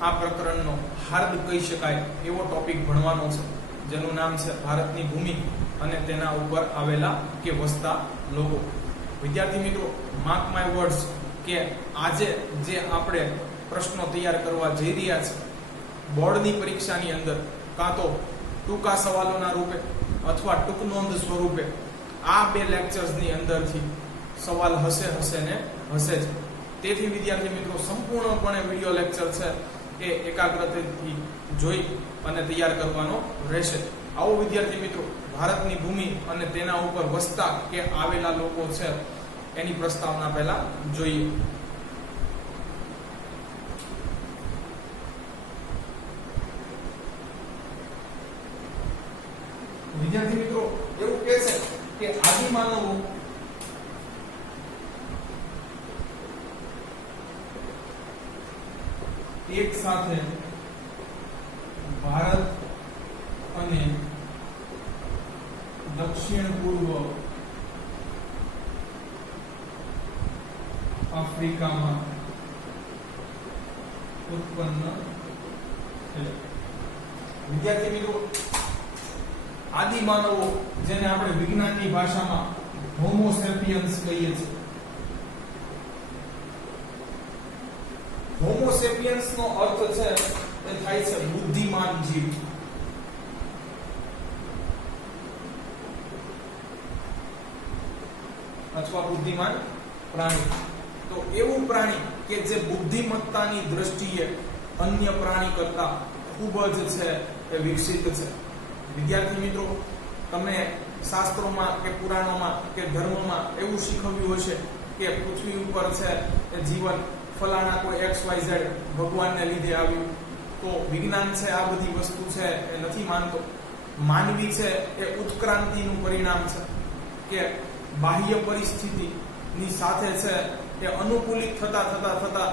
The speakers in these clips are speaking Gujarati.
આ પ્રકરણનો હાર્દ કહી શકાય એવો ટોપિક ભણવાનો છે, જેનું નામ છે ભારતની ભૂમિ અને તેના ઉપર આવેલા કે વસતા લોકો. વિદ્યાર્થી મિત્રો, માર્ક માય વર્ડ્સ કે આજે જે આપણે પ્રશ્નો તૈયાર કરવા જઈ રહ્યા છે બોર્ડની પરીક્ષાની અંદર, કાં તો ટૂંકા સવાલોના રૂપે અથવા ટૂંક નોંધ સ્વરૂપે આ બે લેક્ચર્સની અંદરથી સવાલ હશે ને હશે જ. તેથી વિદ્યાર્થી મિત્રો, સંપૂર્ણપણે વિડિયો લેક્ચર છે એ એકાગ્રતાથી જોઈ અને તૈયાર કરવાનો રહેશે. આવો વિદ્યાર્થી મિત્રો, ભારતની ભૂમિ અને તેના ઉપર વસતા કે આવેલા લોકો છે એની પ્રસ્તાવના પહેલા જોઈએ. વિદ્યાર્થી મિત્રો, એવું કહે છે કે આદિમાનવો એક સાથે ભારત અને દક્ષિણ પૂર્વ આફ્રિકામાં ઉત્પન્ન થયા. વિદ્યાર્થી મિત્રો, આદિમાનવો, જેને આપણે વિજ્ઞાનની ભાષામાં હોમો સેપિયન્સ કહીએ છીએ, હોમો સેપિયન્સ નો અર્થ છે એ થાય છે બુદ્ધિમાન જીવ. અથવા બુદ્ધિમાન પ્રાણી. તો એવું પ્રાણી કે જે બુદ્ધિમત્તાની દ્રષ્ટિએ અન્ય પ્રાણી કરતા ખૂબ જ છે એ વિકસિત છે. વિદ્યાર્થી મિત્રો, તમે શાસ્ત્રોમાં કે પુરાણોમાં કે ધર્મમાં એવું શીખવ્યું હશે કે પૃથ્વી ઉપર છે એ જીવન ફલાણા કોઈ XYZ ભગવાનને લીધે આવ્યું. તો વિજ્ઞાન છે આ બધી વસ્તુ છે એ નથી માનતો. માનવી છે એ ઉત્ક્રાંતિનું પરિણામ છે કે બાહ્ય પરિસ્થિતિની સાથે છે એ અનુકૂલિત થતા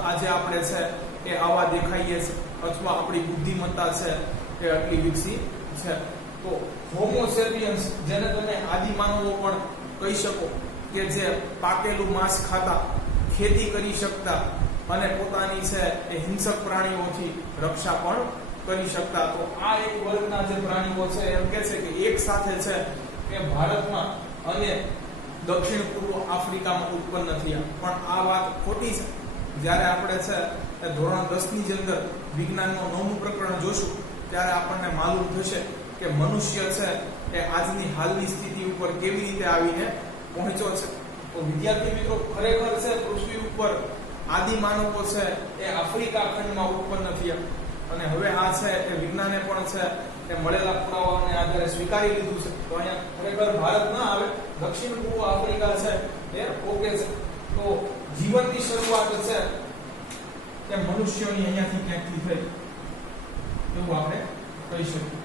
આજે આપણે છે એ આવા દેખાઈએ છે અથવા આપણી બુદ્ધિમત્તા છે એ આટલી વિકસી છે. તો હોમો સેપિયન્સ, જેને તમે આદિમાનવો પણ કહી શકો, કે જે પાકેલું માંસ ખાતા, ખેતી કરી શકતા અને પોતાની છે એ હિંસક પ્રાણીઓથી રક્ષા પણ કરી શકતા. તો આ એક વર્ગના જે પ્રાણીઓ છે એમ કહે છે કે એક સાથે છે એ ભારતમાં અને દક્ષિણ પૂર્વ આફ્રિકામાં ઉત્પન્ન થયા. પણ આ વાત ખોટી છે. જ્યારે આપણે છે એ ધોરણ 10 ની અંદર વિજ્ઞાનનું 9મું પ્રકરણ જોશું ત્યારે આપણને માલુમ થશે કે મનુષ્ય છે એ આજની હાલની સ્થિતિ ઉપર કેવી રીતે આવીને પહોંચ્યો છે. તો વિદ્યાર્થી મિત્રો, ખરેખર છે પૃથ્વી ઉપર આદિમાનવો છે એ આફ્રિકા ખંડમાં ઉત્પન્ન થયા. અને હવે આ છે એ વિજ્ઞાને પણ છે એ મળેલા પુરાવાઓને આધારે સ્વીકારી લીધું છે. તો અહીંયા ખરેખર ભારત ના આવે, દક્ષિણ પૂર્વ આફ્રિકા છે એ ઓકે છે. તો જીવનની શરૂઆત છે એ મનુષ્યોની અહીંયાથી ક્યાંકથી થઈ એવું આપણે કહી શકીએ.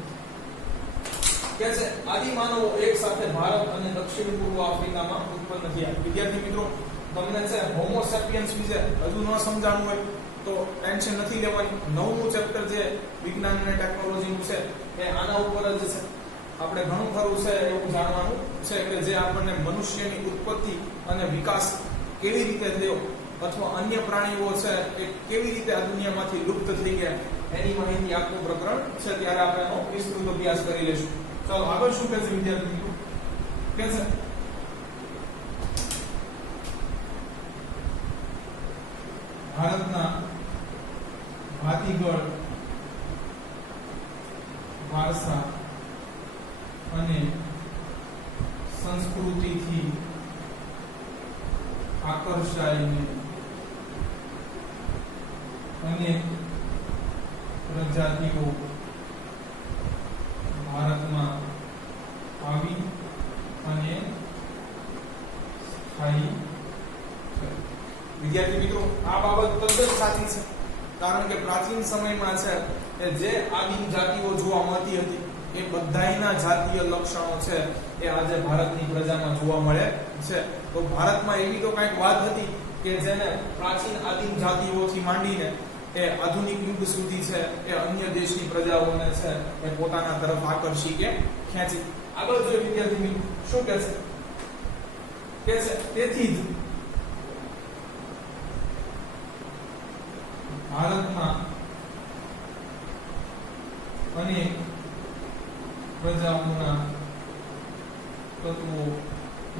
કે છે આદિમાનવો એક સાથે ભારત અને દક્ષિણ પૂર્વ આફ્રિકામાં ઉત્પન્ન થયા. વિદ્યાર્થી મિત્રો, તમને છે હોમો સેપિયન્સ વિશે હજુ ન સમજાણું હોય તો ટેન્શન નથી લેવાની. 9મું ચેપ્ટર જે વિજ્ઞાન અને ટેકનોલોજીનું છે એ આના ઉપર જ છે. આપણે ઘણું ખરું છે એવું જાણવાનું છે કે જે આપણને મનુષ્યની ઉત્પત્તિ અને વિકાસ કેવી રીતે થયો અથવા અન્ય પ્રાણીઓ છે એ કેવી રીતે આ દુનિયામાંથી લુપ્ત થઈ ગયા એની માહિતી આપનું પ્રકરણ છે. ત્યારે આપણે એનો વિસ્તૃત અભ્યાસ કરી લઈશું. ચાલો આગળ શું કહે છે વિદ્યાર્થી મિત્રો? કે છે ભારતના ભાતીગળ વારસા અને સંસ્કૃતિથી આકર્ષાઈને અનેક પ્રજાતિઓ ભારતમાં આવી અને સ્થાયી થઈ. વિદ્યાર્થી મિત્રો, આ બાબત તદ્દન સાચી છે. કારણ કે પ્રાચીન સમયમાં છે કે જે આદિમ જાતિઓ જોવા મળતી હતી એ બધાયના જાતીય લક્ષણો છે એ આજે ભારતની પ્રજામાં જોવા મળે છે. તો ભારતમાં એવી તો કંઈક વાત હતી કે જેને પ્રાચીન આદિમ જાતિઓથી માંડીને એ આધુનિક યુગ સુધી છે એ અન્ય દેશની પ્રજાઓને છે એ પોતાના તરફ આકર્ષી કે ખેંચી. આગળ જોઈએ વિદ્યાર્થી મિત્રો શું કહે છે તેથી જ ભારતમાં અનેક પ્રજાઓના તત્વો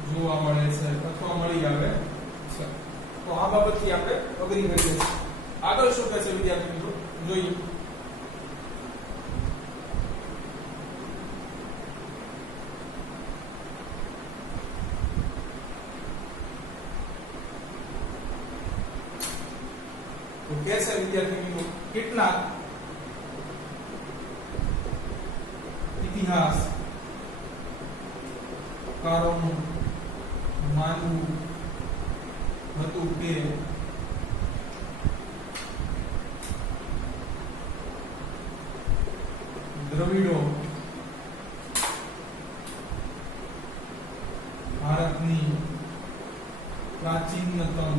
જોવા મળે છે અથવા મળી આવે છે. તો આ બાબતથી આપણે અગ્રી કરીએ છીએ. આગળ શું કહે છે વિદ્યાર્થી મિત્રો જોઈએ. તો કે છે વિદ્યાર્થી મિત્રો કેટલાક ઇતિહાસ કારોનું માનવું હતું કે દ્રવિડો ભારતની પ્રાચીનતમ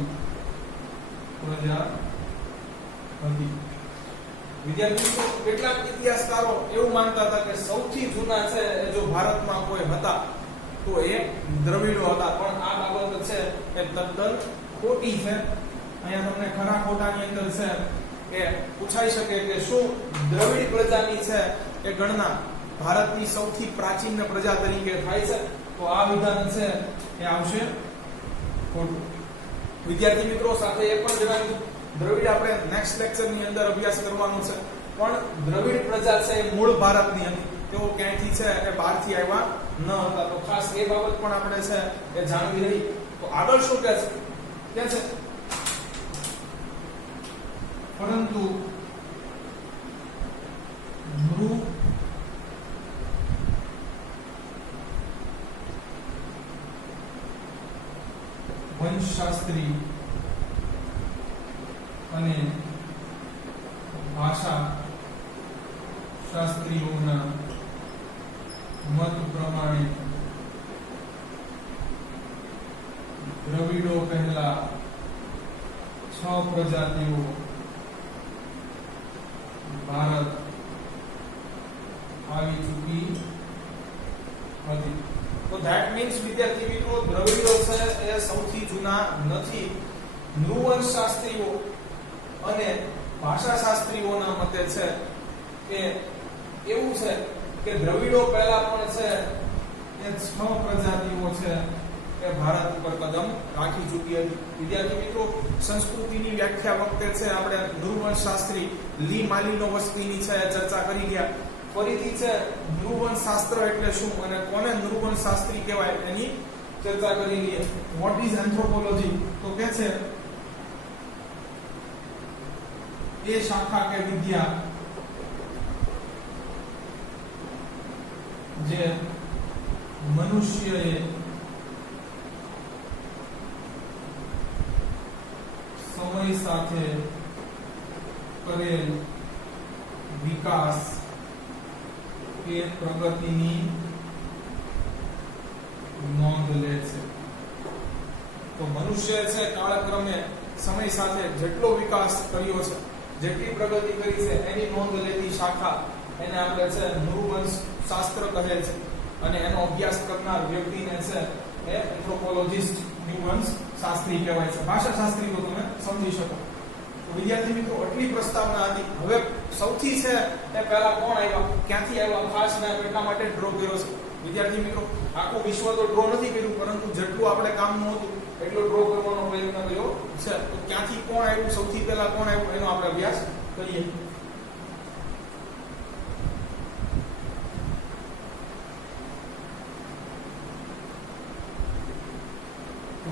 પ્રજા હતી. વિદ્યાર્થી મિત્રો કેટલાક ઇતિહાસકારો એવું માનતા હતા કે સૌથી જૂના છે એ જો ભારતમાં કોઈ હતા તો એ દ્રવિડો હતા. પણ આ બાબત છે એ તદ્દન ખોટી છે. અહીંયા તમને ખરા ખોટાની અંદર છે કે પૂછાઈ શકે કે શું દ્રવિડ પ્રજાની છે એ ગણના ભારતની સૌથી પ્રાચીન પ્રજા તરીકે થાય છે? તો આ વિધાન છે એ આવશે ખોટું. વિદ્યાર્થી મિત્રો સાથે એ પણ જણાવ્યું દ્રવિડ આપણે નેક્સ્ટ લેક્ચર ની અંદર અભ્યાસ કરવાનો છે. પણ દ્રવિડ પ્રજા છે એ મૂળ ભારતની હતી. તેઓ ક્યાંયથી છે એ બહારથી આવ્યા ન હતા. તો ખાસ એ બાબત પણ આપણે છે એ જાણવી રહી. તો આગળ શું કહે છે? કે છે પરંતુ નૃ વંશશાસ્ત્રી અને ભાષા શાસ્ત્રીઓના મત પ્રમાણે દ્રવિડો પહેલા 6 પ્રજાતિઓ ભારત આવી ચૂકી હતી. તો ધેટ મીન્સ વિદ્યાર્થી મિત્રો દ્રવિડો છે એ સૌથી જૂના નથી. નૃવંશ શાસ્ત્રીઓ અને ભાષા શાસ્ત્રીઓના મતે છે કે એવું છે કે દ્રવિડો પહેલા પણ છે એ 6 પ્રજાતિઓ છે એ ભારત ઉપર કદમ રાખી ચૂકી હતી. વિદ્યાર્થી મિત્રો સંસ્કૃતિની વ્યાખ્યા વખતે છે આપણે નૃવંશ શાસ્ત્રી લી માલિનો વસ્તીની છે ચર્ચા કરી ગયા. ફરીથી છે નૃવંશ શાસ્ત્ર એટલે શું અને કોને નૃવંશ શાસ્ત્રી કહેવાય એની ચર્ચા કરી લઈએ. What is anthropology? તો કે છે એ શાખા કે વિદ્યા જે મનુષ્યએ સમય સાથે કરેલ વિકાસ કે પ્રગતિની નોંધ લે છે. તો મનુષ્ય છે કાળક્રમે સમય સાથે જેટલો વિકાસ કર્યો છે, જેટલી પ્રગતિ કરી છે એની નોંધ લેતી શાખા એને આપણે છે નૃવંશ શાસ્ત્ર કહે છે. અને એનો અભ્યાસ કરનાર વ્યક્તિને છે એ એન્થ્રોપોલોજિસ્ટ નૃવંશ શાસ્ત્રી કહેવાય છે. ભાષા શાસ્ત્રી તો તમે સમજી શકો. તો વિદ્યાર્થી મિત્રો આટલી પ્રસ્તાવના હતી. હવે સૌથી છે એ પહેલા કોણ આવ્યા, ક્યાંથી આવ્યા, ખાસ ને એટલા માટે ડ્રો કર્યો છે. વિદ્યાર્થી મિત્રો આખું વિશ્વ તો ડ્રો નથી કર્યું, પરંતુ જેટલું આપણે કામનું હતું એટલો ડ્રો કરવાનો પ્રયત્ન કર્યો છે. તો ક્યાંથી કોણ આવ્યું, સૌથી પહેલા કોણ આવ્યું એનો આપણે અભ્યાસ કરીએ.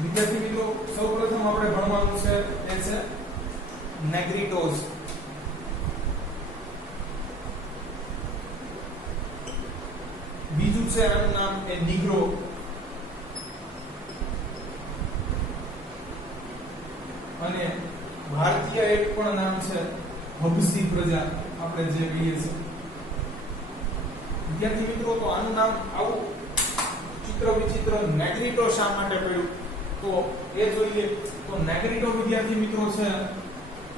વિદ્યાર્થી મિત્રો સૌપ્રથમ આપણે ભણવાનું છે એ છે નેગ્રીટોઝ. બીજું છે એનું નામ એ નીગ્રો. અને ભારતીય એક પણ નામ છે હબસી પ્રજા, આપણે જે કહીએ છીએ. વિદ્યાર્થી મિત્રો તો આનું નામ આવું ચિત્ર વિચિત્ર નેગ્રીટો શા માટે પડ્યું તો એ જોઈએ. તો નેગ્રીટો વિદ્યાર્થી મિત્રો છે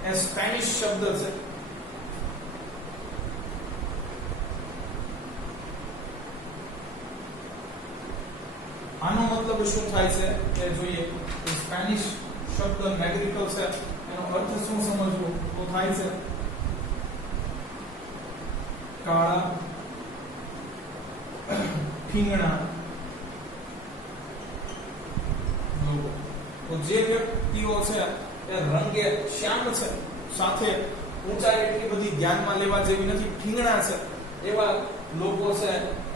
એ સ્પેનિશ શબ્દ છે. આનો મતલબ શું થાય છે એ જોઈએ. સ્પેનિશ શબ્દ નેગ્રીટો છે એનો અર્થ શું સમજવો તો થાય છે કાળા ઠીંગણા લોકો. તો જે વ્યક્તિઓ છે એ રંગે શ્યામ છે, સાથે ઊંચાઈ એટલી બધી ધ્યાનમાં લેવા જેવી નથી, ઠીંગણા છે, એવા લોકો છે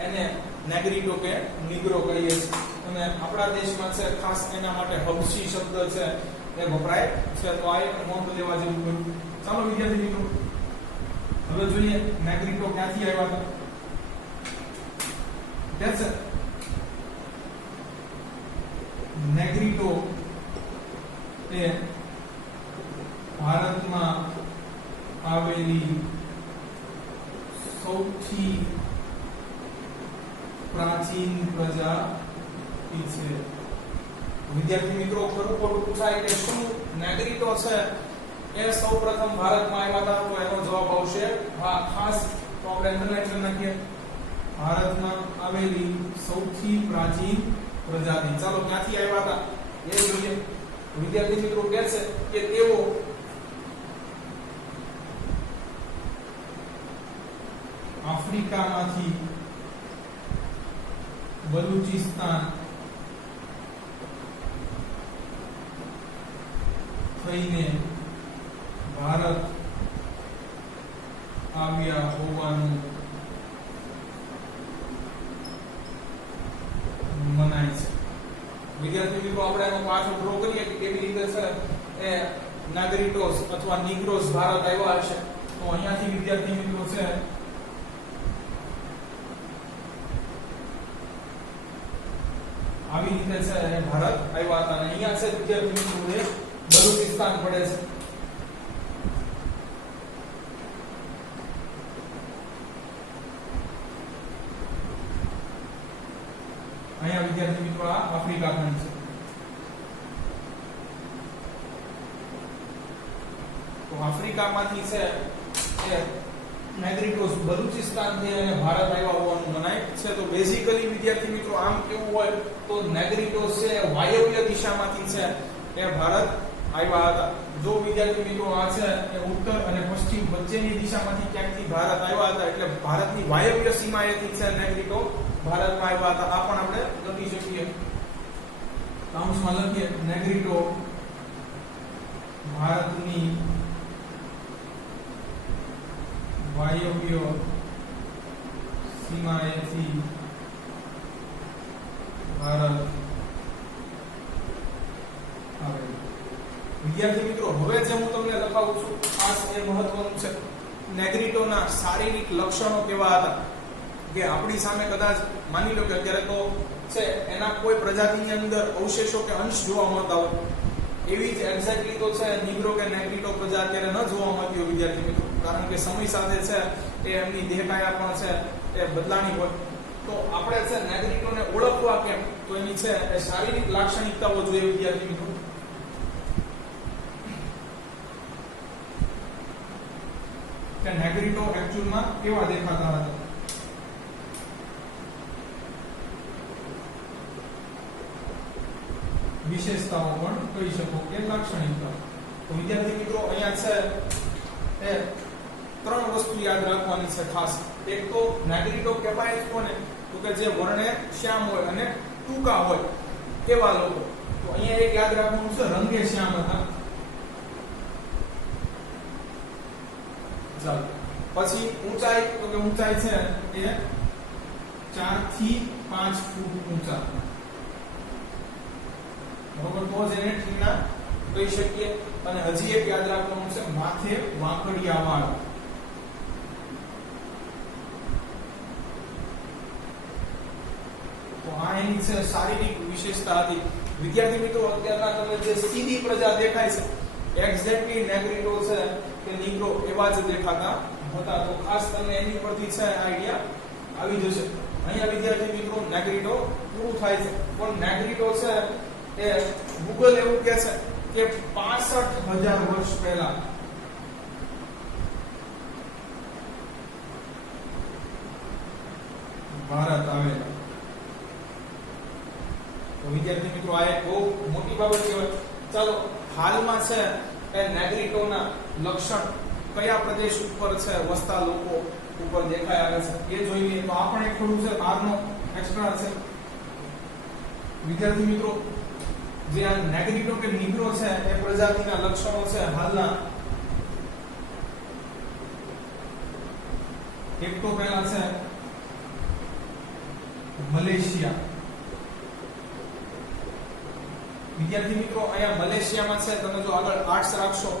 એને નેગ્રીટો કે નીગ્રો કહીએ છીએ. અને આપણા દેશમાં છે ખાસ એના માટે હબશી શબ્દ છે એ વપરાય છે. તો આ એક નોંધ લેવા જેવું હોય. ચાલો વિદ્યાર્થી મિત્રો હવે જોઈએ નેગ્રીટો ક્યાંથી આવ્યા હતા. છે નેગ્રીટો એ ભારતમાં આવેલી સૌથી પ્રાચીન પ્રજાતિ છે. વિદ્યાર્થી મિત્રો ખરું ખોટું પૂછાય કે શું નેગ્રીટો છે એ સૌપ્રથમ ભારતમાં આવ્યા હતા? તો એનો જવાબ આવશે હા. ખાસ તો આપણે અંડરલાઈન કરી નાખીએ, ભારતમાં આવેલી સૌથી પ્રાચીન પ્રજાતિ. ચાલો ક્યાંથી આવ્યા હતા એ જોઈએ. વિદ્યાર્થી મિત્રો કહે છે કે તેઓ આફ્રિકામાંથી બલુચિસ્તાન થઈને ભારત આવ્યા હોવાનું મનાય છે. વિદ્યાર્થી મિત્રો આપણે એનો પાછો ડ્રો કરીએ કે કેવી રીતે છે એ નાગરિકોસ અથવા નીગ્રોસ ભારત આવ્યા હશે. તો અહીંયાથી વિદ્યાર્થી મિત્રો છે આવી રીતે છે ભારત આવ્યા હતા. અને અહીંયા છે વિદ્યાર્થી મિત્રો બલુચિસ્તાન પડે છે. અહીંયા વિદ્યાર્થી મિત્રો આ આફ્રિકા ખંડ છે. તો આફ્રિકામાંથી છે એ નેગ્રીટોસ બલુચિસ્તાન થી અને ભારત આવ્યા હોવાનું મનાય છે. તો બેઝિકલી વિદ્યાર્થી મિત્રો આમ કેવું હોય તો નેગ્રીટોસ છે વાયવ્ય દિશામાંથી છે એ ભારત આવ્યા હતા. જો વિદ્યાર્થી મિત્રો આ છે એ ઉત્તર અને પશ્ચિમ વચ્ચેની દિશામાંથી ક્યાંકથી ભારત આવ્યા હતા, એટલે ભારતની વાયવ્ય સીમાએથી છે નેગ્રીટો ભારતમાં આવ્યા હતા. આ પણ આપણે લખી શકીએ, કાઉન્સમાં લખીએ નેગ્રીટો ભારતની વાયવ્ય સીમાએથી ભારત આવે. વિદ્યાર્થી મિત્રો હવે જે હું તમને લખાવું છું ખાસ એ મહત્વનું છે. નેગ્રીટોના શારીરિક લક્ષણો કેવા હતા કે આપણી સામે કદાચ માની લો કે અત્યારે તો છે એના કોઈ પ્રજાતિની અંદર અવશેષો કે અંશ જોવા મળતા હોય, એવી જ એક્ઝેક્ટલી તો છે નીગ્રો કે નેગ્રીટો પ્રજા અત્યારે ન જોવા મળતી હોય વિદ્યાર્થી મિત્રો, કારણ કે સમય સાથે છે એ એમની દેહકાયા પણ છે એ બદલાણી હોય. તો આપણે છે નેગ્રીટોને ઓળખવા કેમ, તો એની છે એ શારીરિક લાક્ષણિકતાઓ જોઈએ વિદ્યાર્થી મિત્રો. કે નેગ્રીટો એક્ચ્યુઅલમાં કેવા દેખાતા હતા. વિશેષતાઓ પણ કહી શકો કે લાક્ષણિકતા. તો વિદ્યાર્થી મિત્રો અહીંયા છે એ ત્રણ વસ્તુ યાદ રાખવાની છે ખાસ. એક તો નેગ્રીટો કહેવાય જ કોને, તો કે જે વર્ણે શ્યામ હોય અને ટૂંકા હોય એવા લોકો. તો અહીંયા એક યાદ રાખવાનું છે રંગે શ્યામ હતા. ચાલો પછી ઊંચાઈ, તો કે ઊંચાઈ છે એ 4 થી 5 ફૂટ ઊંચા. બરોબર, તો જ એને ઠીંગણા કહી શકીએ. અને હજી એક યાદ રાખવાનું છે માથે વાંકડિયા વાળ. તો આ એની છે શારીરિક વિશેષતા હતી. વિદ્યાર્થી મિત્રો અત્યારના તમે જે સીધી પ્રજા દેખાય છે એક્ઝેક્ટલી નેગ્રીટો છે કે નીગ્રો એવા જ દેખાતા હતા. તો ખાસ તમને એની પરથી છે આઈડિયા આવી જશે. અહીંયા વિદ્યાર્થી મિત્રો નેગ્રીટો પૂરું થાય છે. પણ નેગ્રીટો છે એ ગૂગલ એવું કહે છે કે 65,000 વર્ષ પહેલા ભારત આવેલા. તો વિદ્યાર્થી મિત્રો આ એક બહુ મોટી બાબત કહેવાય. ચાલો હાલમાં છે એ નેગ્રીટોના લક્ષણ કયા પ્રદેશ ઉપર છે વસતા લોકો ઉપર દેખાય આવે છે એ જોઈ લઈએ. તો આ પણ એક થોડું છે બહારનો એક્સ્ટ્રા છે. વિદ્યાર્થી મિત્રો, જે આ નેગ્રીટો કે નીગ્રો છે એ પ્રજાતિના લક્ષણો છે હાલના. એક તો પહેલા છે મલેશિયા. વિદ્યાર્થી મિત્રો, અહીંયા મલેશિયામાં છે તમે જો આગળ આર્ટ્સ રાખશો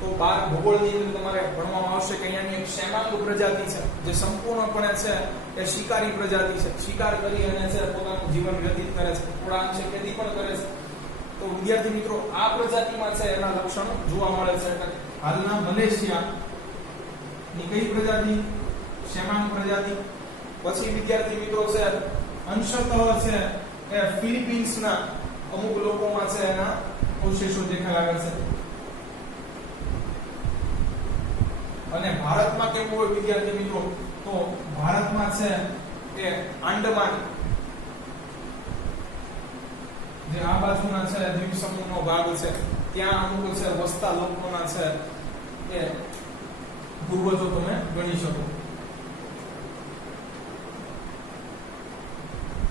તો 12 ભૂગોળની અંદર તમારે ભણવામાં આવશે કે અહીંયાની એક શેમાંગ પ્રજાતિ છે જે સંપૂર્ણપણે છે એ શિકારી પ્રજાતિ છે. શિકાર કરી અને છે પોતાનું જીવન વ્યતીત કરે છે, થોડા અંશે ખેતી પણ કરે છે. તો વિદ્યાર્થી મિત્રો, આ પ્રજાતિમાં છે એના લક્ષણો જોવા મળે છે. એટલે હાલના મલેશિયા ની કઈ પ્રજાતિ? શેમાંગ પ્રજાતિ. પછી વિદ્યાર્થી મિત્રો છે અંશતઃ છે એ ફિલિપિન્સના અમુક લોકોમાં છે એના અવશેષો દેખાઈ આવે છે. અને ભારતમાં કેવું હોય વિદ્યાર્થી મિત્રો? તો ભારતમાં છે એ આંડમાન જે આ બાજુના છે દ્વીપ સમૂહનો ભાગ છે ત્યાં અમુક છે વસતા લોકોના છે એ પૂર્વજો તમે ગણી શકો.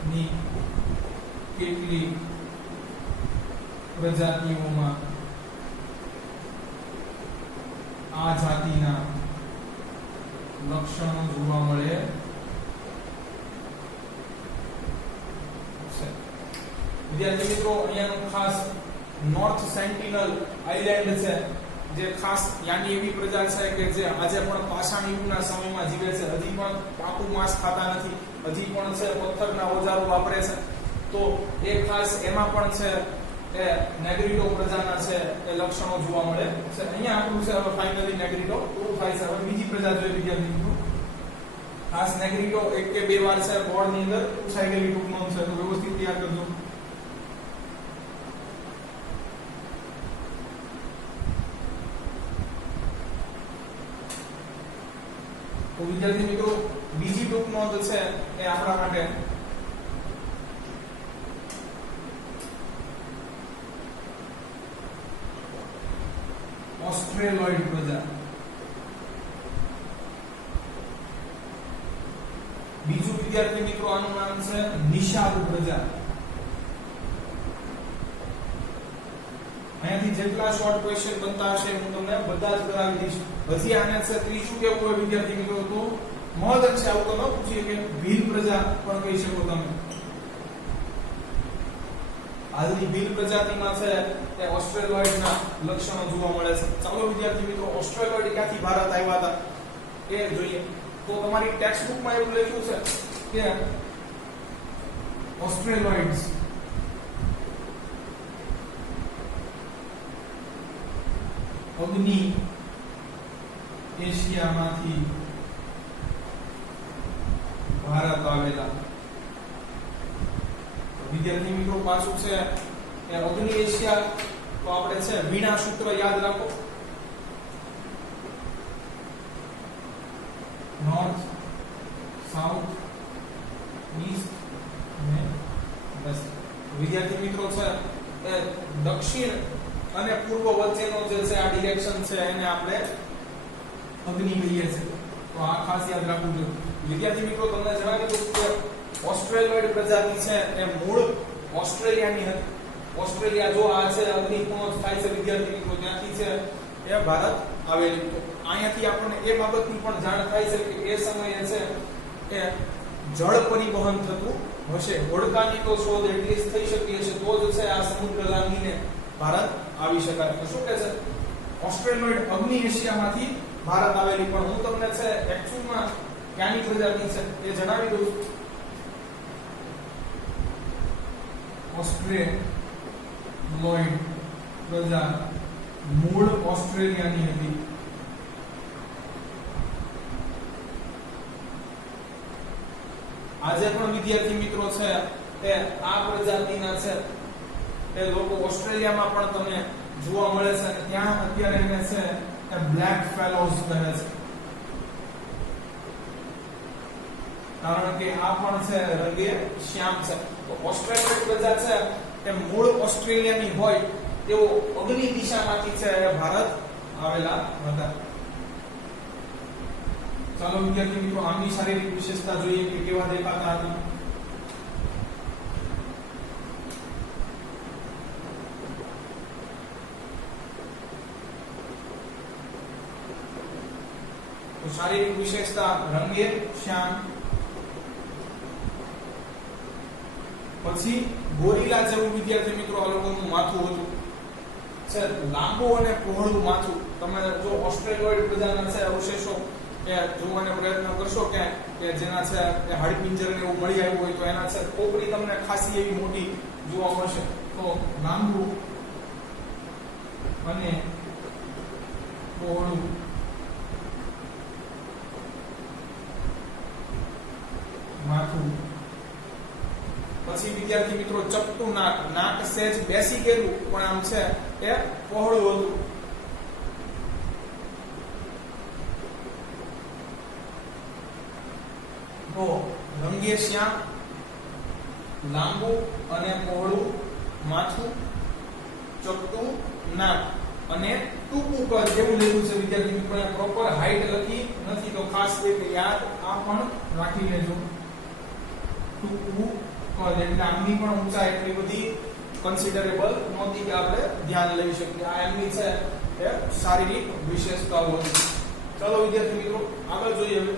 ની કેટલી પ્રજાતિઓમાં આ જાતિના લક્ષણો જોવા મળે છે. વિદ્યાર્થી મિત્રો, અહીંયાનું ખાસ નોર્થ સેન્ટિનલ આઇલેન્ડ છે જે ખાસ યાની એવી પ્રજા છે કે જે આજે પણ પાષાણ યુગના સમયમાં જીવે છે. હજી પણ પાકું માંસ ખાતા નથી, હજી પણ છે પથ્થરના ઓજારો વાપરે છે. તો એ ખાસ એમાં પણ છે એ નેગ્રીટો પ્રજાના છે એ લક્ષણો જોવા મળે છે. અહીંયા આપણું છે હવે ફાઇનલી નેગ્રીટો પૂરું થાય છે. હવે બીજી પ્રજા જોઈએ વિદ્યાર્થી મિત્રો. ખાસ નેગ્રીટો એક કે બે વાર છે બોર્ડની અંદર પૂછાઈ ગયેલી ટૂંકમાં છે, તો વ્યવસ્થિત તૈયાર કરજો. તો વિદ્યાર્થી મિત્રો, બીજી ટૂંક નોંધ છે એ આપણા માટે ઓસ્ટ્રેલોઇડ પ્રજા. બીજું વિદ્યાર્થી મિત્રો આનું નામ છે નિષાદ પ્રજા. અહીંયાથી જેટલા શોર્ટ ક્વેશ્ચન બનતા હશે હું તમને બધા જ કરાવી દઈશ. હજી આને છે ત્રીજું કેવું હોય વિદ્યાર્થી મિત્રો? તો મહદ છે, આવું તો ન પૂછીએ કે ભીલ પ્રજા પણ કહી શકો તમે. હાલની ભીલ પ્રજાતિમાં છે એ ઓસ્ટ્રેલોઇડના લક્ષણો જોવા મળે છે. ચાલો વિદ્યાર્થી મિત્રો, ઓસ્ટ્રેલોઇડ ક્યાંથી ભારત આવ્યા હતા એ જોઈએ. તો તમારી ટેક્સ્ટ બુકમાં એવું લખ્યું છે કે ઓસ્ટ્રેલોઇડ્સ અગ્નિ એશિયામાંથી ભારત આવેલા. વિદ્યાર્થી મિત્રો, પાછું છે એ અગ્નિ એશિયા તો આપણે છે વીણા સૂત્ર યાદ રાખો. નોર્થ, સાઉથ, ઈસ્ટ અને વેસ્ટ. વિદ્યાર્થી મિત્રો છે એ દક્ષિણ અને પૂર્વ વચ્ચેનો જે છે આ ડિરેક્શન છે એને આપણે અગ્નિ કહીએ છીએ. તો આ ખાસ યાદ રાખવું જોઈએ. વિદ્યાર્થી મિત્રો, તમને જણાવી દઉં કે ઓસ્ટ્રેલોઇડ પ્રજાતિ છે એ મૂળ ઓસ્ટ્રેલિયાની હતી. ઓસ્ટ્રેલિયા જો આ છે અગ્નિ પહોંચ થાય છે વિદ્યાર્થી મિત્રો ત્યાંથી છે એ ભારત આવેલી. તો અહીંયાથી આપણને એ બાબતની પણ જાણ થાય છે કે એ સમયે છે એ જળ પરિવહન થતું હશે. હોડકાની તો શોધ એટલીસ્ટ થઈ શકી છે તો જ છે આ સમુદ્ર લાંઘીને ભારત આવી શકાય. તો શું કહે છે? ઓસ્ટ્રેલોઇડ અગ્નિ એશિયામાંથી ભારત આવેલી. પણ હું તમને છે એક્ચ્યુઅલમાં ક્યાંની પ્રજાતિ છે એ જણાવી દઉં. ઓસ્ટ્રેલોઇડ પ્રજા મૂળ ઓસ્ટ્રેલિયાની હતી. આજે પણ વિદ્યાર્થી મિત્રો છે એ આ પ્રજાતિના છે એ લોકો ઓસ્ટ્રેલિયામાં પણ તમને જોવા મળે છે. ત્યાં અત્યારે એને છે એ બ્લેક ફેલોઝ કહે છે, કારણ કે આ પણ છે રંગે શ્યામ છે. તો ઓસ્ટ્રેલિયન પ્રજા છે એ મૂળ ઓસ્ટ્રેલિયાની હોય તેઓ અગ્નિ દિશામાંથી છે ભારત આવેલા હતા. ચાલો વિદ્યાર્થી મિત્રો આમની શારીરિક વિશેષતા જોઈએ કે કેવા દેખાતા હતા. તો શારીરિક વિશેષતા રંગે શ્યામ, પછી ગોરીલા જેવું વિદ્યાર્થી મિત્રો આ લોકોનું માથું હતું છે, લાંબુ અને પહોળું માથું. તમે જો ઓસ્ટ્રેલોઇડ પ્રજાના છે અવશેષો એ જોવાનો પ્રયત્ન કરશો કે જેના છે એ હાડપિંજર ને એવું મળી આવ્યું હોય તો એના છે ખોપડી તમને ખાસી એવી મોટી જોવા મળશે. તો લાંબુ અને પહોળું માથું. પછી વિદ્યાર્થી મિત્રો ચપટું નાક, નાક સહેજ બેસી ગયેલું પણ આમ છે એ પહોળું હતું. તો રંગે શ્યામ, લાંબુ અને પહોળું માથું, ચપટું નાક અને ટૂંકું કદ એવું લેવું છે વિદ્યાર્થી મિત્રો. પ્રોપર હાઈટ લખી નથી તો ખાસ એક યાદ આ પણ રાખી લેજો. ટૂંકું કદ એટલે આમની પણ ઊંચાઈ એટલી બધી કન્સિડરેબલ નહોતી કે આપણે ધ્યાન લઈ શકીએ. આ એમની છે એ શારીરિક વિશેષતાઓ છે. ચલો વિદ્યાર્થી મિત્રો આગળ જોઈએ. હવે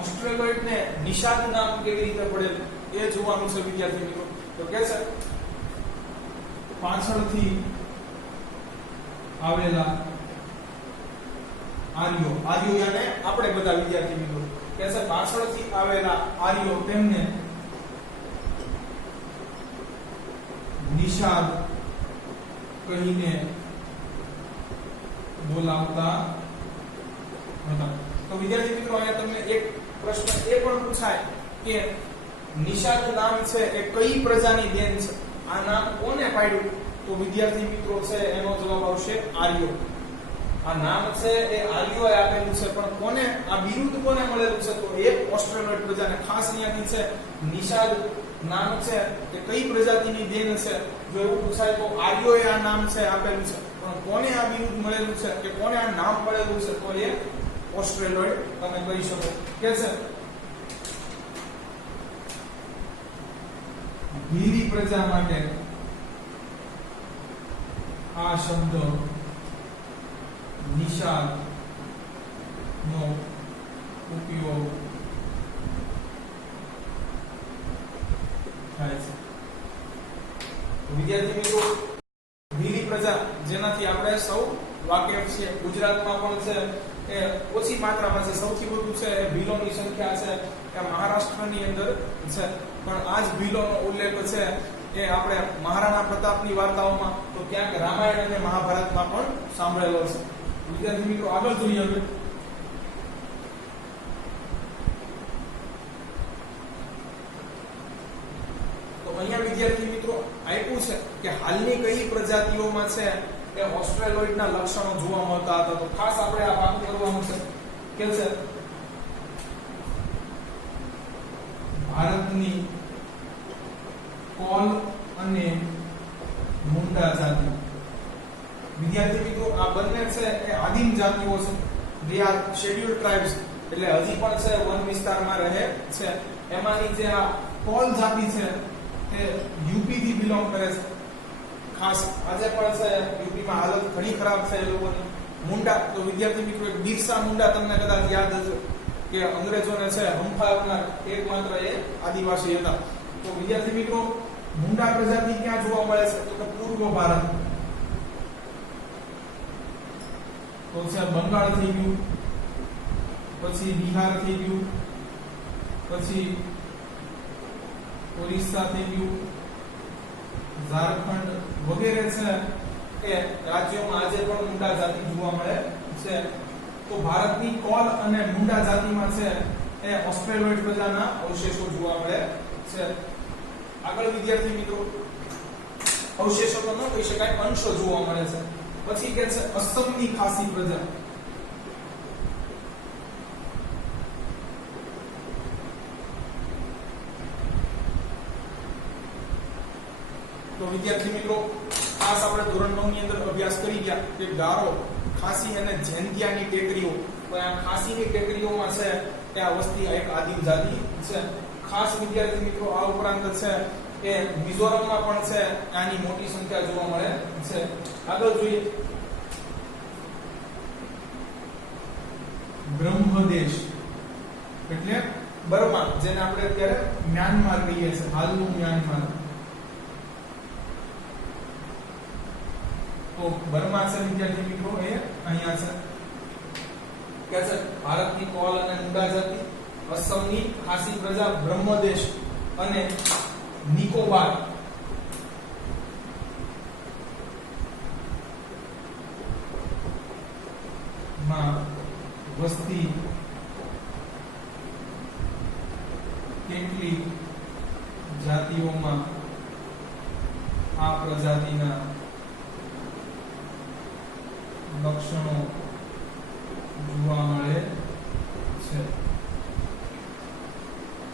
ઓસ્ટ્રેલોઇડ ને નિષાદ નામ કેવી રીતે પડેલ એ જોવાનું છે વિદ્યાર્થી મિત્રો. તો કે છે પાછળથી આવેલા આર્યો, આર્યો યાને આપણે બધા વિદ્યાર્થી મિત્રો કે છે પાછળથી આવેલા આર્યો તેમને નિષાદ કહીને બોલાવતા હતા. તો વિદ્યાર્થી મિત્રો અહીંયા તમને એક પ્રશ્ન એ પણ પૂછાય કે નિષાદ નામ છે એ કઈ પ્રજાની દેન છે? આ નામ કોને પાડ્યું? તો વિદ્યાર્થી મિત્રો છે એનો જવાબ આવશે આર્યો. આ નામ છે એ આર્યોએ આપેલું છે પણ કોને આ બિરુદ કોને મળેલું છે? તો એક ઓસ્ટ્રેલોઇડ પ્રજાને. ખાસ અહીંયાથી છે નિષાદ નામ છે કે કઈ પ્રજાતિની દેન છે જો એવું પૂછાય તો આર્યોએ આ નામ છે આપેલું છે પણ કોને આ બિરુદ મળેલું છે કે કોને આ નામ મળેલું છે? તો એ ઓસ્ટ્રેલોઇડ તમે કહી શકો. કે છે ભીરી પ્રજા માટે આ શબ્દ નિષાદ નો ઉપયોગ થાય છે. વિદ્યાર્થી મિત્રો ભીરી પ્રજા જેનાથી આપણે સૌ વાકેફ છીએ, ગુજરાતમાં પણ છે એ ઓછી માત્રામાં છે. સૌથી વધુ છે એ ભીલોની સંખ્યા છે એ મહારાષ્ટ્રની અંદર છે પણ આ જ ભીલોનો ઉલ્લેખ છે એ આપણે મહારાણા પ્રતાપની વાર્તાઓમાં તો ક્યાંક રામાયણ અને મહાભારતમાં પણ સાંભળેલો છે. વિદ્યાર્થી મિત્રો આગળ જોઈએ. હવે તો અહીંયા વિદ્યાર્થી મિત્રો આપ્યું છે કે હાલની કઈ પ્રજાતિઓમાં છે એ ઓસ્ટ્રેલોઇડના લક્ષણો જોવા મળતા હતા. તો ખાસ આપણે આ વાત કરવાનું છે કે છે ભારતની કોલ અને મુંડા જાતિ. વિદ્યાર્થી મિત્રો આ બંને છે એ આદિમ જાતિઓ છે. દે આર શેડ્યુલ્ડ ટ્રાઇબ્સ એટલે હજી પણ છે વન વિસ્તારમાં રહે છે. એમાંની જે આ કોલ જાતિ છે તે યુપી થી બિલોંગ કરે છે. ખાસ આજે પણ છે યુપીમાં હાલત ઘણી ખરાબ છે એ લોકોની. મુંડા તો વિદ્યાર્થી મિત્રો એક બિરસા મુંડા તમને કદાચ યાદ હશે કે અંગ્રેજોને છે હંફાવનાર એકમાત્ર એ આદિવાસી હતા. તો વિદ્યાર્થી મિત્રો મુંડા પ્રજાતિ ક્યાં જોવા મળે છે? તો પૂર્વ ભારત. તો છે બંગાળ થઈ ગયું, પછી બિહાર થઈ ગયું, પછી ઓરિસ્સા થઈ ગયું, ઝારખંડ વગેરે છે એ રાજ્યોમાં આજે પણ મુંડા જાતિ જોવા મળે છે. તો ભારતની કોલ અને મુંડા જાતિમાં છે એ ઓસ્ટ્રેલોઇડ પ્રજાના અવશેષો જોવા મળે છે. આગળ વિદ્યાર્થી મિત્રો અવશેષો તો ન કહી શકાય, અંશો જોવા મળે છે. પછી કે છે અસમની ખાસી પ્રજા. તો વિદ્યાર્થી મિત્રો ખાસ આપણે ધોરણ 9 ની અંદર અભ્યાસ કરી ગયા કે ગારો, ખાસી અને જૈંતિયાની ટેકરીઓ. તો આ ખાસીની ટેકરીઓમાં છે કે આ વસ્તી એક આદિમ જાતિ છે. ખાસ વિદ્યાર્થી મિત્રો આ ઉપરાંત છે કે મિઝોરમમાં પણ છે આની મોટી સંખ્યા જોવા મળે છે. આગળ જોઈએ બ્રહ્મદેશ એટલે બર્મા, જેને આપણે અત્યારે મ્યાનમાર કહીએ છીએ, હાલનું મ્યાનમાર. તો બર્મા છે વિદ્યાર્થી મિત્રો એ અહીંયા છે કે છે ભારતની કોલ અને મુંડા જાતિ, અસમની ખાસી પ્રજા, બ્રહ્મદેશ અને નિકોબાર માં વસ્તી કેટલી જાતિઓમાં આ પ્રજાતિના લક્ષણો જોવા મળે છે.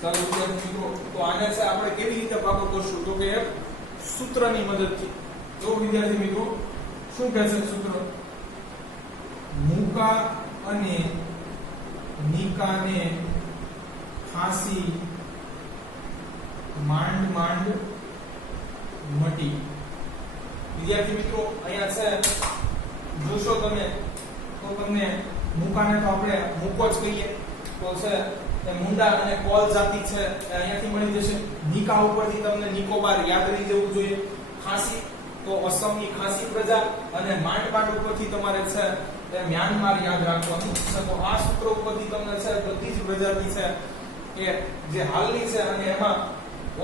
ચાલો વિદ્યાર્થી મિત્રો, તો આને છે આપણે કેવી રીતે પાકો કરશું? તો કે સૂત્રની મદદથી. તો વિદ્યાર્થી મિત્રો શું કહે છે સૂત્ર? મુકા અને નિકાને ખાસી માંડ માંડ મટી. વિદ્યાર્થી મિત્રો અહીંયા છે જોશો તમે તો તમને મુકાને તો આપણે મૂકો જ કહીએ, તો છે એ મુંડા અને કોલ જાતિ છે એ અહીંયાથી મળી જશે. નિકા ઉપરથી તમને નિકોબાર યાદ રહી જવું જોઈએ. ખાસી તો અસમની ખાસી પ્રજા, અને માંડ માંડ ઉપરથી તમારે છે એ મ્યાનમાર યાદ રાખવાનું છે. તો આ સૂત્ર ઉપરથી તમને છે બધી જ પ્રજાતિ છે એ જે હાલની છે અને એમાં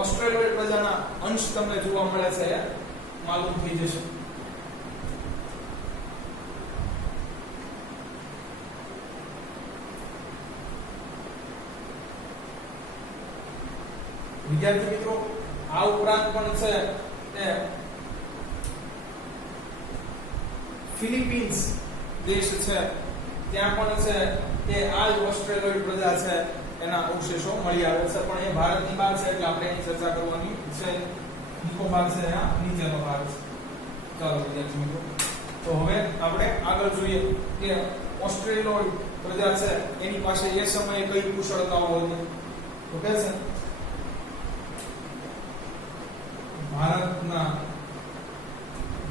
ઓસ્ટ્રેલિયન પ્રજાના અંશ તમને જોવા મળે છે એ માલુમ થઈ જશે. વિદ્યાર્થી મિત્રો આ ઉપરાંત પણ છે એ ફિલિપિન્સ દેશ છે, ત્યાં પણ છે કે આ ઓસ્ટ્રેલિયન પ્રજા છે એના અવશેષો મળી આવે છે, પણ એ ભારતની બહાર છે એટલે આપણે એની ચર્ચા કરવાની છે. નિકોબાર છે આ નીચેનો ભાગ છે. ચાલો વિદ્યાર્થી મિત્રો, તો હવે આપણે આગળ જોઈએ કે ઓસ્ટ્રેલિયન પ્રજા છે એની પાસે એ સમયે કઈ કુશળતાઓ હતી. તો કે છે ભારતના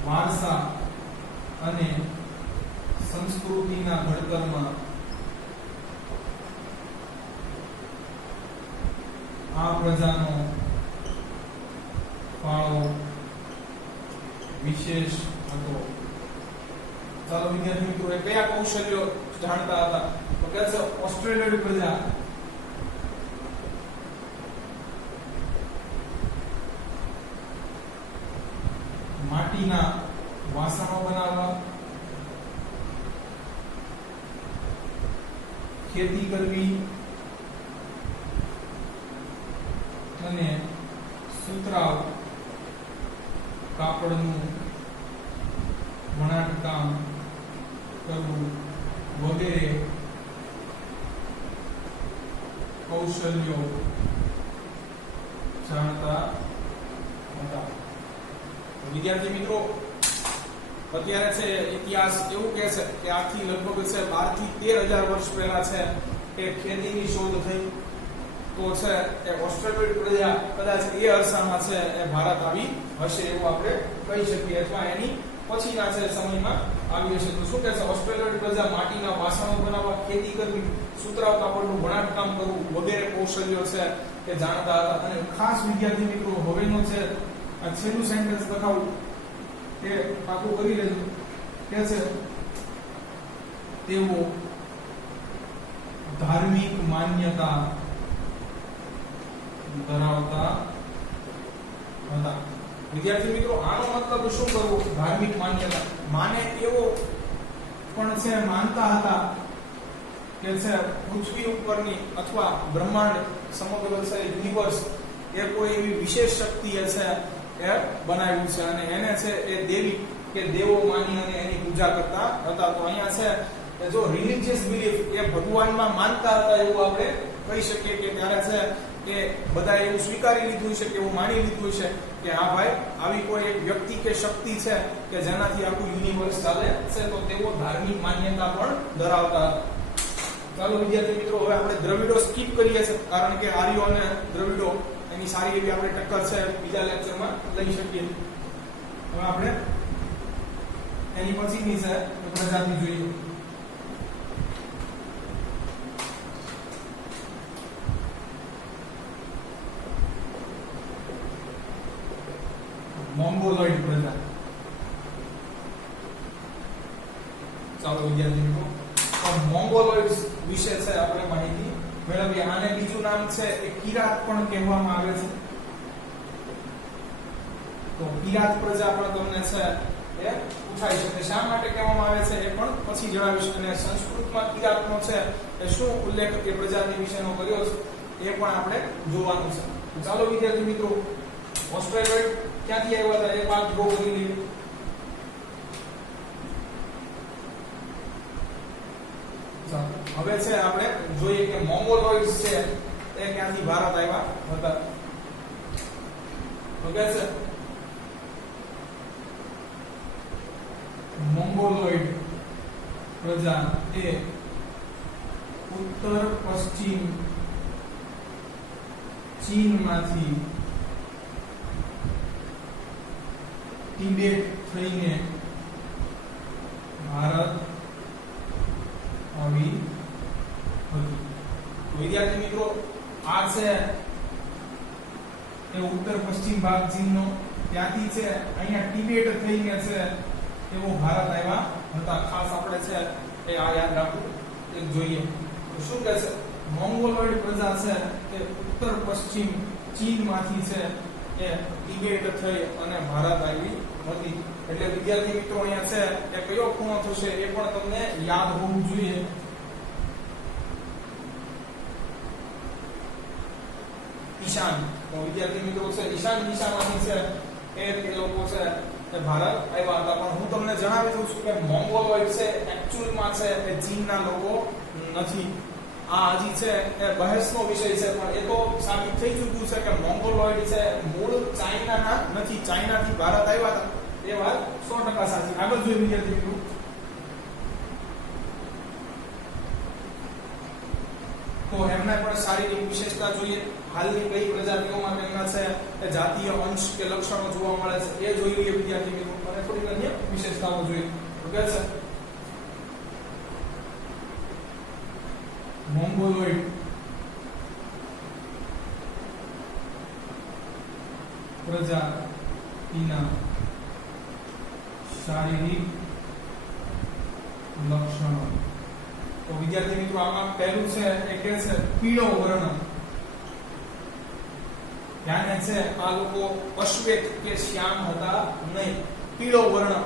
વારસા અને સંસ્કૃતિના ઘડતરમાં આ પ્રજાનો ફાળો વિશેષ હતો. ચાલો વિદ્યાર્થી મિત્રો, એ કયા કૌશલ્યો જાણતા હતા? તો કે છે ઓસ્ટ્રેલિયન પ્રજા માટીના વાસણો બનાવવા, ખેતી કરવી અને સુતરાઉ કાપડનું વણાટકામ કરવું વગેરે કૌશલ્યો જાણતા હતા. વિદ્યાર્થી મિત્રો, અત્યારે છે ઇતિહાસ એવું કહે છે કે આથી લગભગ છે 12 થી 13,000 વર્ષ પહેલા છે એ ખેતીની શોધ થઈ. તો છે એ ઓસ્ટ્રેલિયન પ્રજા કદાચ એ અરસામાં છે એ ભારત આવી હશે એવું આપણે કહી શકીએ, અથવા એની પછીના છે સમયમાં આવી હશે. તો શું કહે છે? ઓસ્ટ્રેલિયન પ્રજા માટીના વાસણો બનાવવા, ખેતી કરવી, સુતરાઉ કાપડનું વણાટકામ કરવું વગેરે કૌશલ્યો છે કે જાણતા હતા. અને ખાસ વિદ્યાર્થી મિત્રો, હવેનો છે આ છેલ્લું સેન્ટેન્સ લખાવું કે પાકું કરી લેજો. કે છે તેઓ ધાર્મિક માન્યતા ધરાવતા હતા. વિદ્યાર્થી મિત્રો, આનો મતલબ શું કરવો? ધાર્મિક માન્યતા માને એવો પણ છે માનતા હતા કે છે પૃથ્વી ઉપરની અથવા બ્રહ્માંડ સમગ્ર છે યુનિવર્સ એ કોઈ એવી વિશેષ શક્તિ છે એ બનાવ્યું છે, અને એને છે એ દેવી કે દેવો માની અને એની પૂજા કરતા હતા. તો અહીંયા છે જો રિલિજિયસ બિલીફ એ ભગવાનમાં માનતા હતા એવું આપણે કહી શકીએ કે ત્યારે છે કે બધા એવું સ્વીકારી લીધું છે કે એવું માની લીધું છે કે હા ભાઈ આવી કોઈ એક વ્યક્તિ કે શક્તિ છે કે જેનાથી આખું યુનિવર્સ ચાલે છે, તો તેઓ ધાર્મિક માન્યતા પણ ધરાવતા હતા. ચાલો વિદ્યાર્થી મિત્રો, હવે આપણે દ્રવિડો સ્કીપ કરીએ છીએ કારણ કે આર્યો અને દ્રવિડો એની સારી એવી આપણે ટક્કર છે બીજા લેક્ચરમાં લઈ શકીએ. હવે આપણે એની પછીની છે પ્રજાતિ જોઈએ. મોંગોલોઇડ પ્રજા. ચાલો વિદ્યાર્થી મિત્રો, તો મોંગોલોઇડ વિશે છે આપણે માહિતી મેળવીએ. આને બીજું નામ છે એ કિરાત પણ કહેવામાં આવે છે. તો કિરાત પ્રજા પણ તમને છે એ પૂછાઈ શકે. શા માટે કહેવામાં આવે છે એ પણ પછી જણાવીશ. અને સંસ્કૃતમાં કિરાતનો છે એ શું ઉલ્લેખ એ પ્રજાતિ વિશેનો કર્યો છે એ પણ આપણે જોવાનું છે. ચાલો વિદ્યાર્થી મિત્રો, ઓસ્ટ્રેલોઇડ ક્યાંથી આવ્યા હતા એ વાત ગો કરી લઈએ. હવે છે આપણે જોઈએ કે મોંગોલોઇડ્સ છે એ ક્યાંથી ભારત આવ્યા હતા. તો કે છે મોંગોલોઇડ પ્રજા એ ઉત્તર પશ્ચિમ ચીનમાંથી તિબેટ થઈને ભારત આવી હતી. વિદ્યાર્થી મિત્રો, આ છે એ ઉત્તર પશ્ચિમ ભાગ ચીનનો, ત્યાંથી છે અહીંયા તિબેટ થઈને છે એવો ભારત આવ્યા હતા. ખાસ આપણે છે એ આ યાદ રાખવું એક જોઈએ. તો શું કહે છે, મોંગોલોઇડ પ્રજા છે એ ઉત્તર પશ્ચિમ ચીનમાંથી છે એ તિબેટ થઈ અને ભારત આવી હતી. એટલે વિદ્યાર્થી મિત્રો, અહીંયા છે એ કયો ખૂણો થશે એ પણ તમને યાદ હોવું જોઈએ. ઈશાન. તો વિદ્યાર્થી મિત્રો છે ઈશાન દિશામાંથી છે એ લોકો છે એ ભારત આવ્યા હતા. પણ હું તમને જણાવી દઉં છું કે મોંગોલોઇડ છે એકચ્યુઅલમાં છે એ ચીનના લોકો નથી. આ હજી છે એ બહેસનો વિષય છે, પણ એ તો સાબિત થઈ ચૂક્યું છે કે મોંગોલોઇડ છે મૂળ ચાઇનાના નથી, ચાઇનાથી ભારત આવ્યા હતા. એ વાત 100% સાચી. આગળ જોઈએ વિદ્યાર્થી મિત્રો. તો એમને પણ શારીરિક વિશેષતા જોઈએ. હાલની કઈ પ્રજાતિઓમાં તેમના છે એ જાતીય અંશ કે લક્ષણો જોવા મળે છે એ જોઈ લઈએ વિદ્યાર્થી મિત્રો. અને થોડીક અન્ય વિશેષતાઓ જોઈએ. તો કે છે મોંગોલોઇડ પ્રજાતિના શારીરિક લક્ષણો. તો વિદ્યાર્થી મિત્રો, આમાં પહેલું છે એ કે છે પીળો વર્ણ. ધ્યાને છે આ લોકો અશ્વેત કે શ્યામ હતા નહીં, પીળો વર્ણ.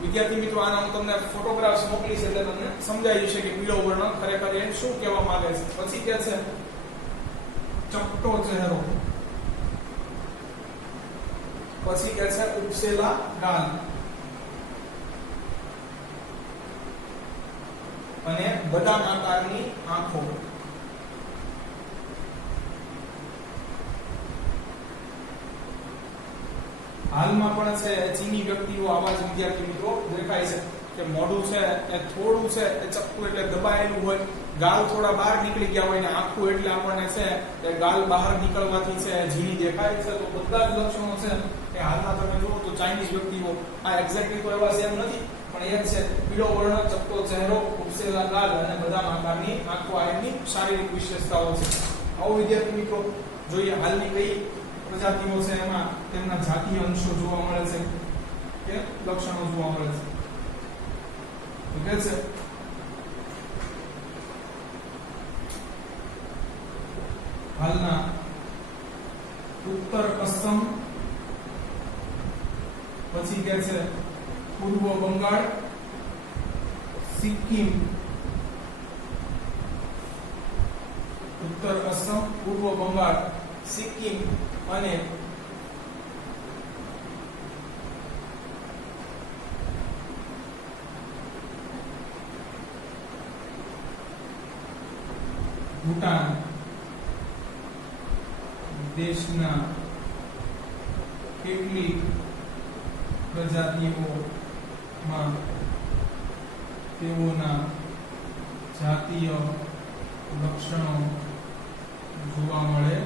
વિદ્યાર્થી મિત્રો, આના હું તમને ફોટોગ્રાફ્સ મોકલીશ એટલે તમને સમજાઈ જશે કે પીળો વર્ણ ખરેખર એ શું કહેવા માંગે છે. પછી કે છે ચપટો ચહેરો. પછી કે છે ઉપસેલા ગાલ અને બદામ આકારની આંખો. હાલમાં પણ છે ચીની વ્યક્તિઓ આવા જ વિદ્યાર્થી મિત્રો દેખાય છે કે મોઢું છે એ થોડું છે એ ચપટું એટલે દબાયેલું હોય, ગાલ થોડા બહાર નીકળી ગયા હોય ને આંખું એટલે આપણને છે એ ગાલ બહાર નીકળવાથી છે ઝીણી દેખાય છે. તો બધા જ લક્ષણો છે કે હાલના તમે જુઓ તો ચાઇનીઝ વ્યક્તિઓ આ એક્ઝેક્ટલી તો એવા સેમ નથી, પણ એ છે પીળો વર્ણ, ચપટો ચહેરો, ઉપસેલા ગાલ અને બદામ આકારની આંખો આ એમની શારીરિક વિશેષતાઓ છે. આવો વિદ્યાર્થી મિત્રો જોઈએ હાલની કઈ પ્રજાતિઓ છે એમાં તેમના જાતીય અંશો જોવા મળે છે કે લક્ષણો જોવા મળે છે. તો કે છે હાલના ઉત્તર અસમ, પછી કે છે પૂર્વ બંગાળ, સિક્કિમ, ઉત્તર અસમ, પૂર્વ બંગાળ, સિક્કિમ અને ભૂટાન દેશના કેટલીક પ્રજાતિઓમાં તેઓના જાતીય લક્ષણો જોવા મળે.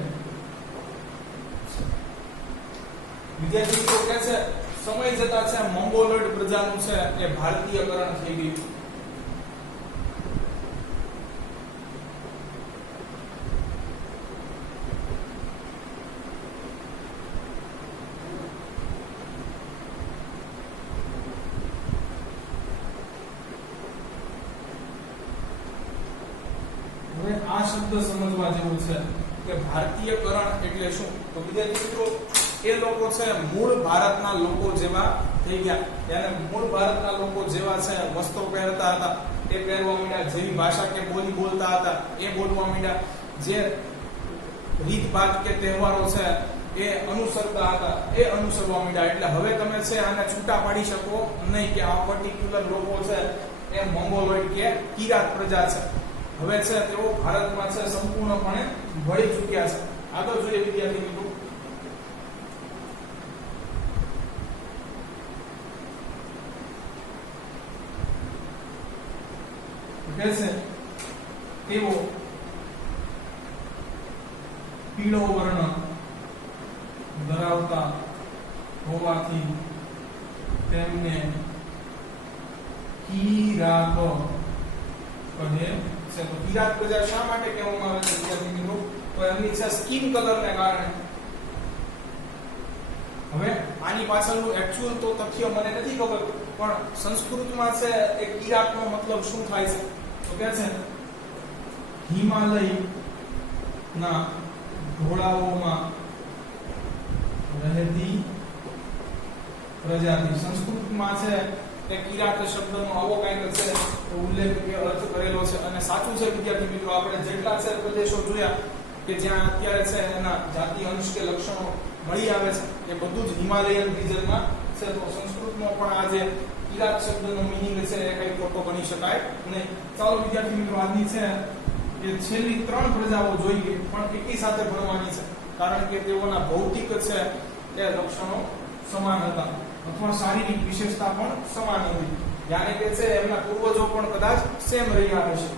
વિદ્યાર્થી મિત્રો કહે છે સમય જતા છે મંગોલોઇડ પ્રજાનું છે એ ભારતીયકરણ થઈ ગયું. હવે આ શબ્દ સમજવા જેવું છે કે ભારતીયકરણ એટલે શું? તો વિદ્યાર્થી મિત્રો એ લોકો છે મૂળ ભારતના લોકો જેવા થઈ ગયા. ત્યારે મૂળ ભારતના લોકો જેવા છે વસ્ત્રો પહેરતા હતા એ પહેરવા માંડ્યા, જેવી ભાષા કે બોલી બોલતા હતા એ બોલવા માંડ્યા, જે રીતભાત કે તહેવારો છે એ અનુસરતા હતા એ અનુસરવા માંડ્યા. એટલે હવે તમે છે આને છૂટા પાડી શકો નહીં કે આ પર્ટિક્યુલર લોકો છે એ મંગોલોઇડ કે કિરાત પ્રજા છે. હવે છે તેઓ ભારતમાં છે સંપૂર્ણપણે ભળી ચૂક્યા છે. આગળ જોઈએ વિદ્યાર્થી મિત્રો. કહે છે તેઓ પીળો વર્ણ ધરાવતા હોવાથી તેમને કિરાત કહે છે. તો કિરાત પ્રજા શા માટે કહેવામાં આવે છે વિદ્યાર્થી મિત્રો? તો એમની છે સ્કિન કલરને કારણે. હવે આની પાછળનું એકચ્યુઅલ તો તથ્ય મને નથી ખબર, પણ સંસ્કૃતમાં છે એ કિરાતનો મતલબ શું થાય છે? તો કે છે હિમાલયના ઢોળાવોમાં રહેતી પ્રજાતિ. સંસ્કૃતમાં છે એ કિરાત શબ્દનો આવો કંઈક છે ઉલ્લેખ કે અર્થ કરેલો છે. અને સાચું છે વિદ્યાર્થી મિત્રો, આપણે જેટલા છે પ્રદેશો જોયા કે જ્યાં અત્યારે છે એના જાતિ અંશ કે લક્ષણો મળી આવે છે એ બધું જ હિમાલયન રિજનમાં છે. તો સંસ્કૃતમાં પણ આ જે કિરાત શબ્દનો મીનિંગ છે એ કઈ ખોટો ગણી શકાય નહીં. ચાલો વિદ્યાર્થી મિત્રો, આજની છે એ છેલ્લી 3 પ્રજાઓ જોઈ ગઈ, પણ એકી સાથે ભણવાની છે, કારણ કે તેઓના ભૌતિક છે એ લક્ષણો સમાન હતા અથવા શારીરિક વિશેષતા પણ સમાન હતી. યાની કે છે એમના પૂર્વજો પણ કદાચ સેમ રહ્યા હશે.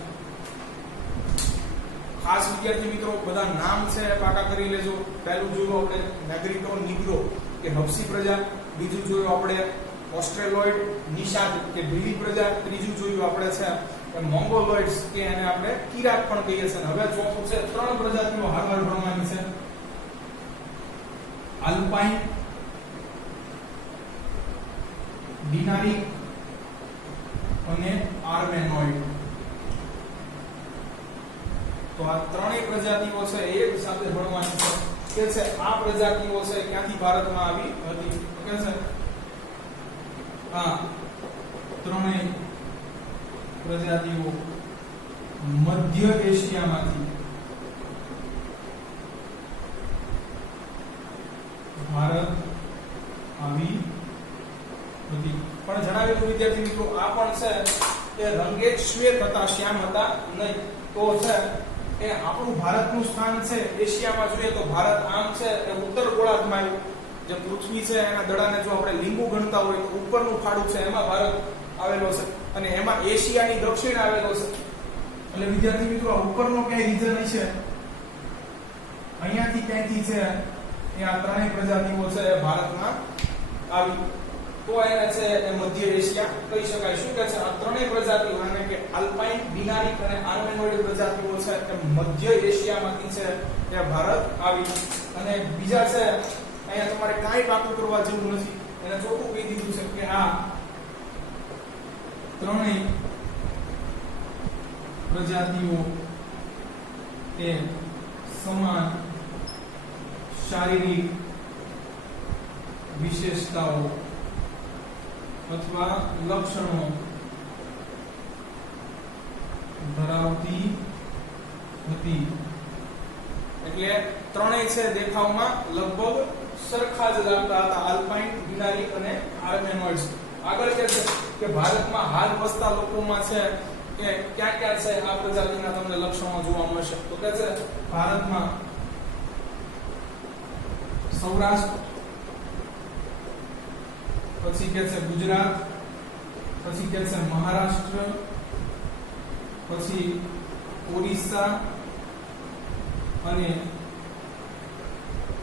ખાસ વિદ્યાર્થી મિત્રો બધા નામ છે પાકા કરી લેજો. પહેલું જોયું આપણે નેગ્રીટો નિગ્રો કે હબસી પ્રજા, બીજું જોયું આપણે ઓસ્ટ્રેલોઇડ નિષાદ કે ભીલી પ્રજા, ત્રીજું જોયું આપણે છે મોંગોલોઇડ્સ કે એને આપણે કિરાત પણ કહીએ છીએ. હવે ચોથું છે 3 પ્રજાતિઓ હાલમાં ભણવાની છે: આલ્પાઇન, ડિનારિક અને આર્મેનોઇડ. તો આ ત્રણેય પ્રજાતિઓ છે એક સાથે ભણવાની છે. કે છે આ પ્રજાતિઓ છે ક્યાંથી ભારતમાં આવી હતી? કે છે આ ત્રણેય પ્રજાતિઓ મધ્ય એશિયામાંથી ભારત આવી હતી. પણ જણાવેલું વિદ્યાર્થી મિત્રો આ પણ છે એ રંગે શ્વેત હતા, શ્યામ હતા નહીં. તો છે એ આપણું ભારતનું સ્થાન છે એશિયામાં જોઈએ તો ભારત આમ છે એ ઉત્તર ગોળાર્ધમાં આવ્યું. જે પૃથ્વી છે એના દડાને જો આપણે લીંબુ ગણતા હોય તો ઉપરનું ફાડું છે એમાં ભારત આવેલો છે અને એમાં એશિયાની દક્ષિણ આવેલો છે. એટલે વિદ્યાર્થી મિત્રો આ ઉપરનો કઈ રીજન હશે, અહીંયાથી ક્યાંથી છે એ આ ત્રણેય પ્રજાતિઓ છે એ ભારતમાં આવી. તો એને છે એ મધ્ય એશિયા કહી શકાય. શું કહે છે આ ત્રણેય પ્રજાતિઓ એટલે કે આલ્પાઇન, ડિનારિક અને આર્મેનોઇડ પ્રજાતિઓ છે એ મધ્ય એશિયામાંથી છે એ ભારત આવી. અને બીજા છે અહીંયા તમારે કાંઈ પાકું કરવા જેવું નથી, એને ચોખ્ખું કહી દીધું છે કે આ ત્રણેય પ્રજાતિઓ એ સમાન શારીરિક વિશેષતાઓ અથવા લક્ષણો ધરાવતી હતી. એટલે ત્રણેય છે દેખાવમાં લગભગ સરખા જ લાગતા હતા, આલ્પાઇન, ડિનારિક અને આર્મેનોઇડ્સ. આગળ કહે છે કે ભારતમાં હાલ વસતા લોકોમાં છે કે ક્યાં ક્યાં છે આ પ્રજાતિના તમને લક્ષણો જોવા મળશે. તો કહે છે ભારતમાં સૌરાષ્ટ્ર, પછી કે છે ગુજરાત, પછી કે છે મહારાષ્ટ્ર, પછી ઓરિસ્સા અને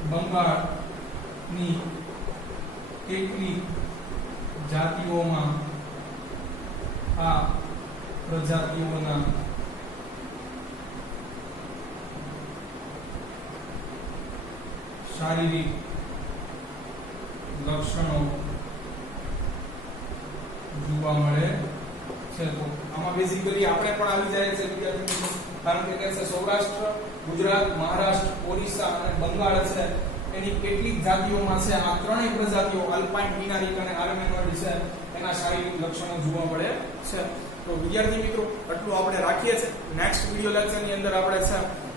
બંગાળની કેટલીક જાતિઓમાં આ પ્રજાતિઓના શારીરિક લક્ષણો જોવા મળે છે. તો આમાં બેઝિકલી આપણે પણ આવી જાય છે વિદ્યાર્થી મિત્રો, કારણ કે કહે છે સૌરાષ્ટ્ર, ગુજરાત, મહારાષ્ટ્ર, ઓરિસ્સા અને બંગાળ છે એની કેટલીક જાતિઓમાં છે આ ત્રણેય પ્રજાતિઓ આલ્પાઇન, પિનારિક અને આર્મેનોઇડ છે એના શારીરિક લક્ષણો જોવા મળે છે. તો વિદ્યાર્થી મિત્રો આટલું આપણે રાખીએ છીએ. નેક્સ્ટ વિડિયો લેક્ચરની અંદર આપણે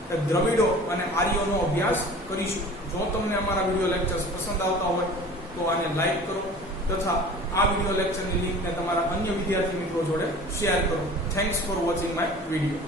છે દ્રવિડો અને આર્યોનો અભ્યાસ કરીશું. જો તમને અમારા વિડિયો લેક્ચર્સ પસંદ આવતા હોય તો આને લાઈક કરો તથા આ વિડિયો લેક્ચરની લિંકને તમારા અન્ય વિદ્યાર્થી મિત્રો જોડે શેર કરો. Thanks for watching my video.